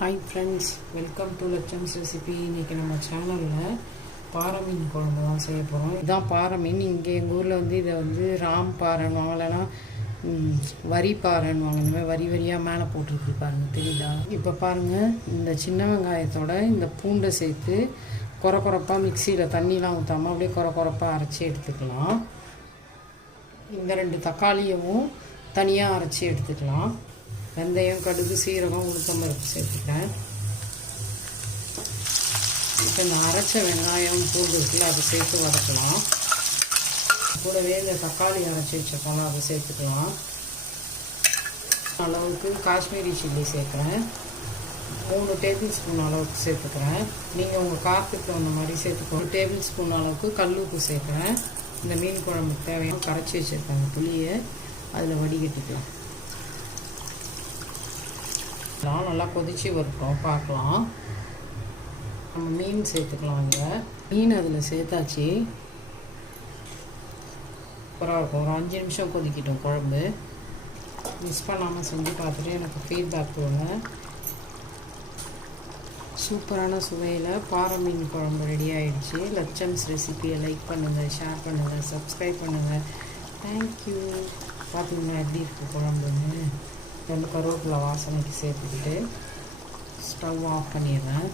Hi friends, welcome to லட்சம்ஸ் recipe. இன்றைக்கி நம்ம சேனலில் பாறை மீன் குழம்பு தான் செய்ய போகிறோம். இதுதான் பாறை மீன். இங்கே எங்கள் ஊரில் இதை ராம் பாறைன்னு வாங்கலைன்னா வரி பாறைன்னு வாங்க. இந்த மாதிரி வரி வரியாக மேலே போட்டுருக்கு பாருங்கள், தெரியுதா? இப்போ பாருங்கள், இந்த சின்ன வெங்காயத்தோட இந்த பூண்டை சேர்த்து கொரப்பாக மிக்சியில் தண்ணிலாம் ஊற்றாமல் அப்படியே கொரப்பாக அரைச்சி எடுத்துக்கலாம். இந்த 2 தக்காளியவும் தனியாக அரைச்சி எடுத்துக்கலாம். வெந்தயம், கடுகு, சீரகம், உளுத்தம் பருப்பு சேர்த்துக்கிறேன். இப்போ இந்த அரைச்ச வெங்காயம், பூண்டு இருக்குல்ல, அதை சேர்த்து வதக்கலாம். கூடவே இந்த தக்காளி அரைச்சி வச்சுருக்கோம், அதை சேர்த்துக்கலாம். அளவுக்கு காஷ்மீரி சில்லி சேர்க்குறேன். 3 டேபிள் ஸ்பூன் அளவுக்கு சேர்த்துக்கிறேன். நீங்கள் உங்கள் காரத்துக்கு அந்த மாதிரி சேர்த்துக்கோ. 1 டேபிள் ஸ்பூன் அளவுக்கு கல் உப்பு சேர்க்குறேன். இந்த மீன் குழம்புக்கு தேவையான கரைச்சி வச்சுருக்காங்க புளியை அதில் வடிகட்டிக்கலாம். நல்லா கொதிச்சு வரட்டும், பார்க்கலாம். நம்ம மீன் சேர்த்துக்கலாம். இங்கே மீன் அதில் சேர்த்தாச்சு. சூப்பராக இருக்கும். ஒரு 5 நிமிஷம் கொதிக்கிட்டோம் குழம்பு. மிஸ் பண்ணாமல் செஞ்சு பார்த்துட்டு எனக்கு ஃபீட்பேக் கொடுங்க. சூப்பரான சுவையில் பாறை மீன் குழம்பு ரெடி ஆகிடுச்சு. லட்சம்ஸ் ரெசிபியை லைக் பண்ணுங்கள், ஷேர் பண்ணுங்கள், சப்ஸ்கிரைப் பண்ணுங்கள். தேங்க்யூ. பார்த்தீங்கன்னா எப்படி இருக்குது குழம்புன்னு. 2 கருவேப்பிலை வாசனைக்கு சேர்த்துக்கிட்டு ஸ்டவ் ஆஃப் பண்ணிடுறேன்.